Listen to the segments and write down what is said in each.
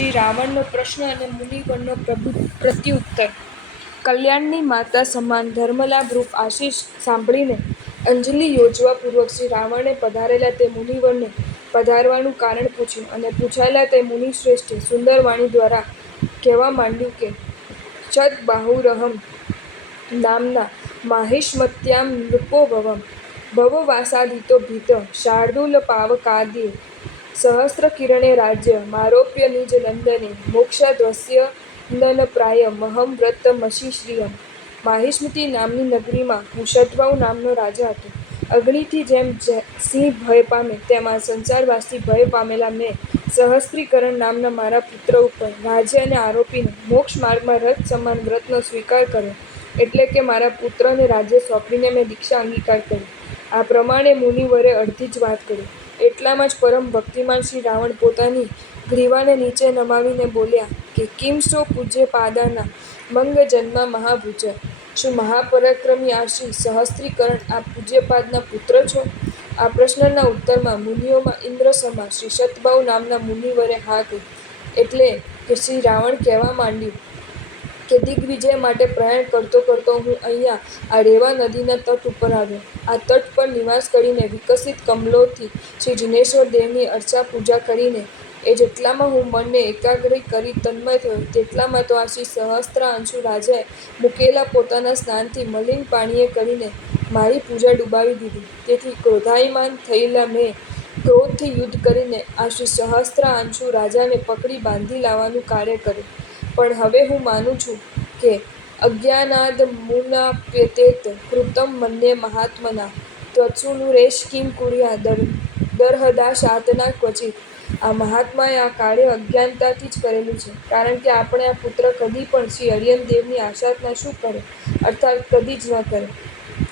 શ્રી રાવણનો પ્રશ્ન અને મુનિવરનો પ્રત્યુત્તર. કલ્યાણની માતા સમાન ધર્મલાભરૂપ આશીષ સાંભળીને અંજલિ યોજવા પૂર્વક શ્રી રાવણે પધારેલા તે મુનિવરને પધારવાનું કારણ પૂછ્યું, અને પૂછાયેલા તે મુનિશ્રેષ્ઠે સુંદર વાણી દ્વારા કહેવા માંડ્યું કે શતબાહુરહં નામ્ના માહિષ્મત્યાં નૃપો ભવવાસાદિતો ભીતઃ શાર્દૂલપાવકાદ્યૈ સહસ્રકિરણે રાજ્ય મારોપ્ય નિજ નંદને મોક્ષાદ્વસ્યંદનપ્રાયમહં વ્રતમશિશ્રિયં. માહિષ્મતી નામની નગરીમાં હું શતબાહુ નામનો રાજા હતો. અગ્નિથી જેમ સિંહ ભય પામે તેમ આ સંસારવાસી ભય પામેલા મેં સહસ્ત્રીકરણ નામના મારા પુત્ર ઉપર રાજ્ય અને આરોપીને મોક્ષ માર્ગમાં રથ સમાન વ્રતનો સ્વીકાર કર્યો, એટલે કે મારા પુત્રને રાજ્ય સોંપીને મેં દીક્ષા અંગીકાર કરી. આ પ્રમાણે મુનિવરે અડધી જ વાત કરી. એટલામાં જ પરમ ભક્તિમાન શ્રી રાવણ પોતાની ગ્રીવાને નીચે નમાવીને બોલ્યા કે કિમ સો પૂજ્યપાદાના મંગજન્મા મહાભુજ. શું મહાપરાક્રમી આ શ્રી સહસ્ત્રીકરણ આપ પૂજ્યપાદના પુત્ર છો? આ પ્રશ્નના ઉત્તરમાં મુનિઓમાં ઇન્દ્રસમા શ્રી શતબાહુ નામના મુનિવરે હા કહી. એટલે કે શ્રી રાવણ કહેવા માંડ્યું કે દિગ્વિજય માટે પ્રયાણ કરતો કરતો હું અહીંયા આ રેવા નદીના તટ ઉપર આવ્યો. આ તટ પર નિવાસ કરીને વિકસિત કમલોથી શ્રી જિનેશ્વર દેવની અર્ચા પૂજા કરીને એ જેટલામાં હું મનને એકાગ્ર કરી તન્મય થયો, તેટલામાં તો આ શ્રી સહસ્ત્રાંશુ રાજાએ મૂકેલા પોતાના સ્નાનથી મલિન પાણીએ કરીને મારી પૂજા ડૂબાવી દીધી. તેથી ક્રોધાયમાન થયેલા મેં ક્રોધથી યુદ્ધ કરીને આ શ્રી સહસ્ત્રાંશુ રાજાને પકડી બાંધી લાવવાનું કાર્ય કર્યું. પણ હવે હું માનું છું કે અજ્ઞાનાદમૂલાપ્યતેત કૃતં મન્યે મહાત્મના ત્વત્સુનુરેશ કિં કુર્યા દર્હદાશાતના ક્વચિત. આ મહાત્માએ આ કાર્ય અજ્ઞાનતાથી જ કરેલું છે, કારણ કે આપણે આ પુત્ર કદી પણ શ્રી હરિયન દેવની આશાતના શું કરે, અર્થાત કદી જ ન કરે.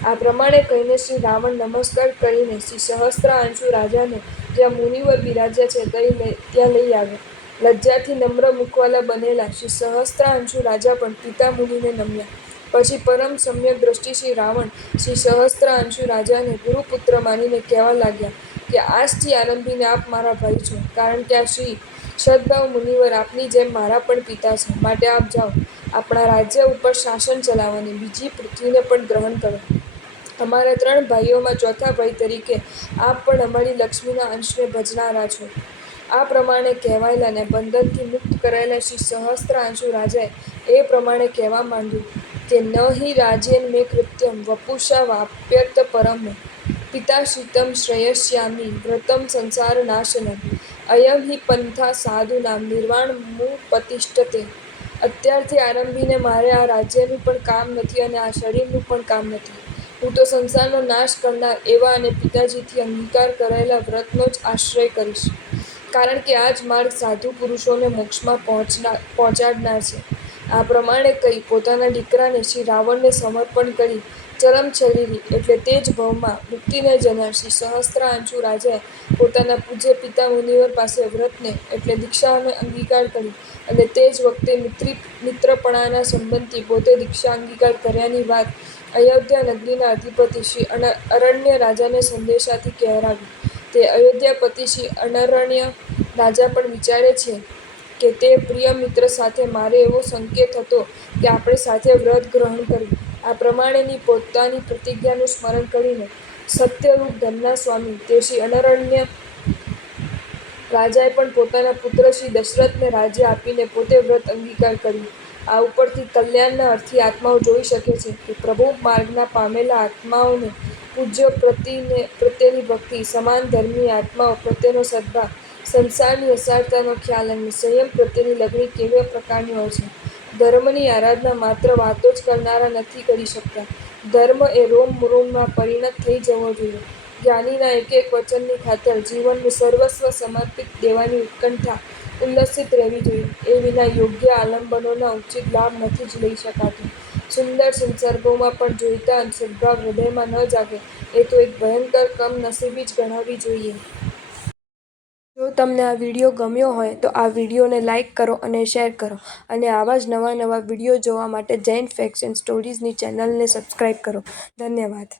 આ પ્રમાણે કહીને શ્રી રાવણ નમસ્કાર કરીને શ્રી સહસ્ત્રાંશુ રાજાને જ્યાં મુનિવર બિરાજ્યા છે ત્યાં લઈ આવ્યા. લજ્જાથી નમ્ર મુખવાલા બનેલા શ્રી સહસ્ત્રાંશુ રાજા પણ પિતા મુનિને નમ્યા. પછી પરમ સમ્યક દ્રષ્ટિ શ્રી રાવણ શ્રી સહસ્ત્રાંશુ રાજાને ગુરુપુત્ર માનીને કહેવા લાગ્યા કે આજથી આરંભીને આપ મારા ભાઈ છો, કારણ કે આ શ્રી શતબાહુ મુનિવર આપની જેમ મારા પણ પિતા છે. માટે આપ જાઓ, આપણા રાજ્ય ઉપર શાસન ચલાવવાની બીજી પૃથ્વીને પણ ગ્રહણ કરો. અમારા 3 ભાઈઓમાં ચોથા ભાઈ તરીકે આપ પણ અમારી લક્ષ્મીના અંશને ભજનારા છો. આ પ્રમાણે કહેવાયેલા ને બંધનથી મુક્ત કરાયેલા શ્રી સહસ્ત્રાંશુ રાજાએ એ પ્રમાણે કહેવા માંડ્યું કે ન હિ રાજ્યેન મે કૃત્યં વપુષા વાપ્યર્થ પરમ પિતાશ્રિતં શ્રેયસ્યામિ વ્રતં સંસારનાશનં અયં હિ પંથા સાધૂનાં નિર્વાણમુપતિષ્ઠતે. અત્યારથી આરંભીને મારે આ રાજ્યનું પણ કામ નથી અને આ શરીરનું પણ કામ નથી. હું તો સંસારનો નાશ કરનાર એવા અને પિતાજીથી અંગીકાર કરાયેલા વ્રતનો જ આશ્રય કરીશ, કારણ કે આ જ માર્ગ સાધુ પુરુષોને મોક્ષમાં પહોંચાડનાર છે. આ પ્રમાણે કહી પોતાના દીકરાને શ્રી રાવણને સમર્પણ કરી ચરમશરીરી એટલે તે જ ભવમાં મુક્તિને જનાર શ્રી સહસ્ત્રાંશુ રાજાએ પોતાના પૂજ્ય પિતા મુનિવર પાસે વ્રતને એટલે દીક્ષાને અંગીકાર કરી, અને તે જ વખતે મિત્રપણાના સંબંધથી પોતે દીક્ષા અંગીકાર કર્યાની વાત અયોધ્યા નગરીના અધિપતિ શ્રી અરણ્ય રાજાને સંદેશાથી કહેરાવી. તે અયોધ્યાપતિ શ્રી અરણ્ય રાજા પણ વિચારે છે કે તે પ્રિય મિત્ર સાથે મારે એવો સંકેત હતો કે આપણે સાથે વ્રત ગ્રહણ કરવું. આ પ્રમાણેની પોતાની પ્રતિજ્ઞાનું સ્મરણ કરીને સત્યરૂપ ધનના સ્વામી તે શ્રી અરણ્ય રાજાએ પણ પોતાના પુત્ર શ્રી દશરથને રાજ્ય આપીને પોતે વ્રત અંગીકાર કર્યું. આ ઉપરથી કલ્યાણના અર્થી આત્માઓ જોઈ શકે છે કે પ્રભુ માર્ગના પામેલા આત્માઓને પૂજ્ય પ્રત્યેની ભક્તિ, સમાન ધર્મી આત્માઓ પ્રત્યેનો સદભાવ, સંસારની અસારતાનો ખ્યાલ અને સંયમ પ્રત્યેની લગણી કેવા પ્રકારની હોય છે. ધર્મની આરાધના માત્ર વાતો જ કરનારા નથી કરી શકતા. ધર્મ એ રોમ રોમમાં પરિણત થઈ જવો જોઈએ. જ્ઞાનીના એક એક વચનની ખાતર જીવનનું સર્વસ્વ સમર્પિત દેવાની ઉત્કંઠા ઉલ્લસિત રહેવી જોઈએ. એ વિના યોગ્ય આલંબનોના ઉચિત લાભ નથી જ લઈ શકાતો. સુંદર સંસર્ગોમાં પણ જોઈતા સદભાવ હૃદયમાં ન જાગે એ તો એક ભયંકર કમનસીબી જ ગણાવી જોઈએ. જો તમને આ વિડીયો ગમ્યો હોય તો આ વિડીયોને લાઇક કરો અને શેર કરો, અને આવા જ નવા વિડીયો જોવા માટે જૈન ફેક્ટ્સ એન્ડ સ્ટોરીઝની ચેનલને સબસ્ક્રાઈબ કરો. ધન્યવાદ.